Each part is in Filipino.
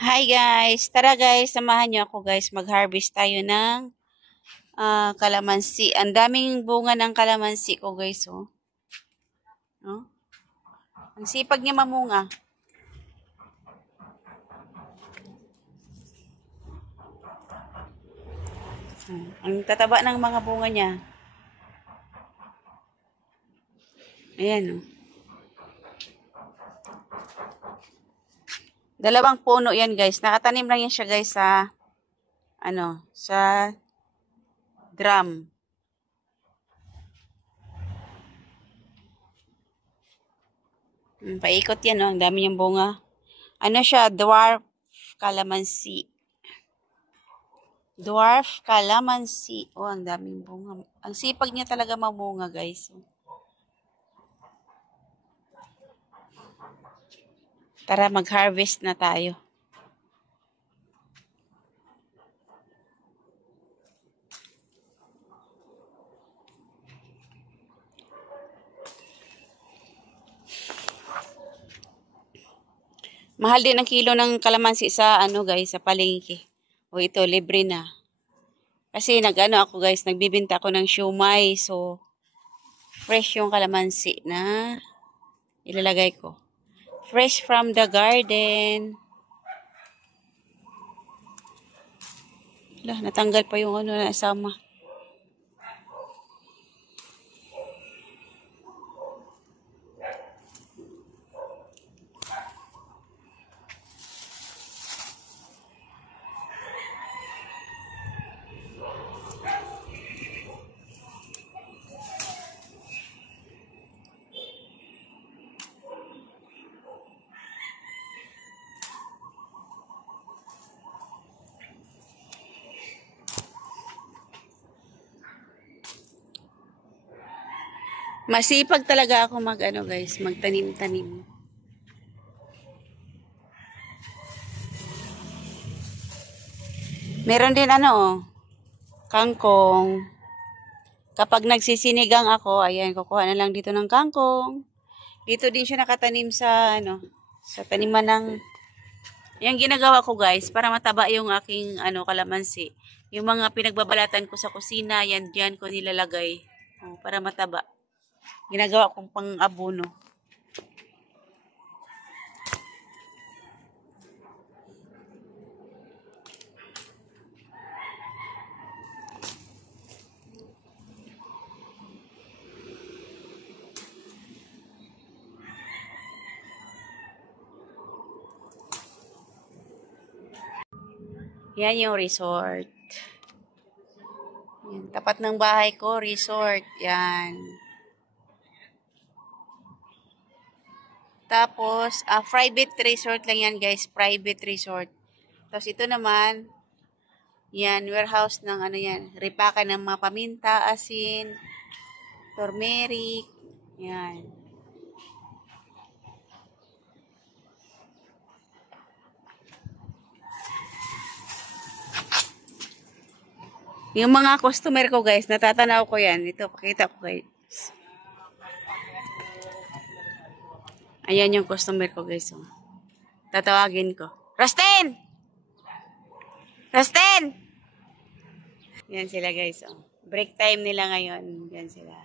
Hi guys! Tara guys, samahan niyo ako guys. Mag-harvest tayo ng kalamansi. Ang daming bunga ng kalamansi ko guys. Oh. Oh. Ang sipag niya mamunga. Ang tataba ng mga bunga niya. Ayan oh. Dalawang puno yan guys. Nakatanim lang yan siya guys sa sa drum. Paikot yan oh. Ang dami niyang bunga. Ano siya? Dwarf calamansi. Dwarf calamansi. Oh, ang daming bunga. Ang sipag niya talaga mamunga guys. Tara, mag-harvest na tayo. Mahal din ang kilo ng kalamansi sa guys, sa palengke. O ito, libre na. Kasi ako guys, nagbibenta ako ng siumay. So, fresh yung kalamansi na ilalagay ko. Fresh from the garden. Natanggal pa yung nasama. Masipag talaga ako guys, magtanim-tanim. Meron din kangkong. Kapag nagsisinigang ako, ayan, kukuha na lang dito ng kangkong. Dito din siya nakatanim sa sa taniman ng yung ginagawa ko guys para mataba yung aking kalamansi. Yung mga pinagbabalatan ko sa kusina, yan diyan ko nilalagay para mataba. Ginagawa kong pang-abono. Yan yung resort. Yan, tapat ng bahay ko, resort. Yan. Tapos, private resort lang yan guys. Private resort. Tapos ito naman, yan, warehouse ng yan. Ripakan ng mga paminta, asin, turmeric. Yan. Yung mga customer ko guys, natatanaw ko yan. Ito, pakita ko guys. Ayan yung customer ko guys. Oh. Tatawagin ko. Rustin! Rustin! Yan sila guys. Oh. Break time nila ngayon. Yan sila.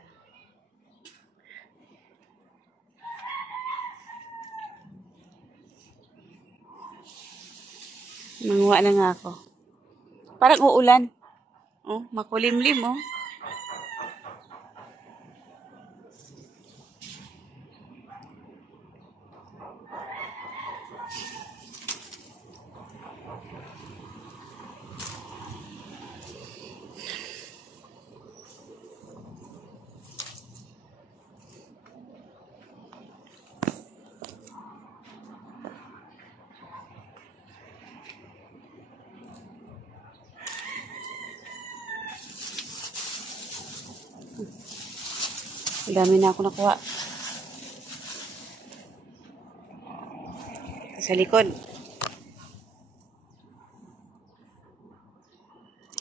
Manguha na nga ako. Parang uulan. Oh, makulimlim oh. Ang dami na ako nakuha. Sa likod.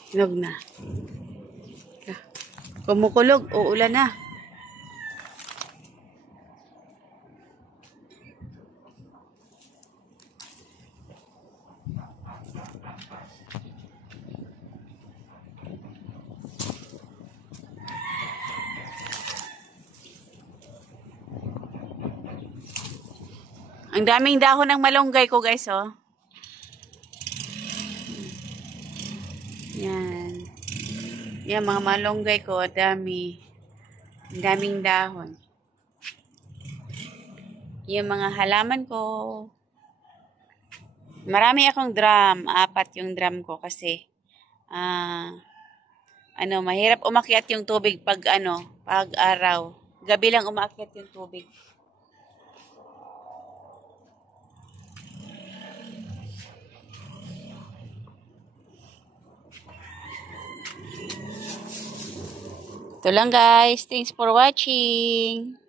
Hinog na. Kumukulog. Uulan na. Ang daming dahon ng malunggay ko, guys, oh. Yan. Yan, mga malunggay ko. Dami. Ang daming dahon. Yung mga halaman ko. Marami akong drum. 4 yung drum ko kasi mahirap umakyat yung tubig pag pag araw. Gabi lang umakyat yung tubig. Ito lang guys. Thanks for watching.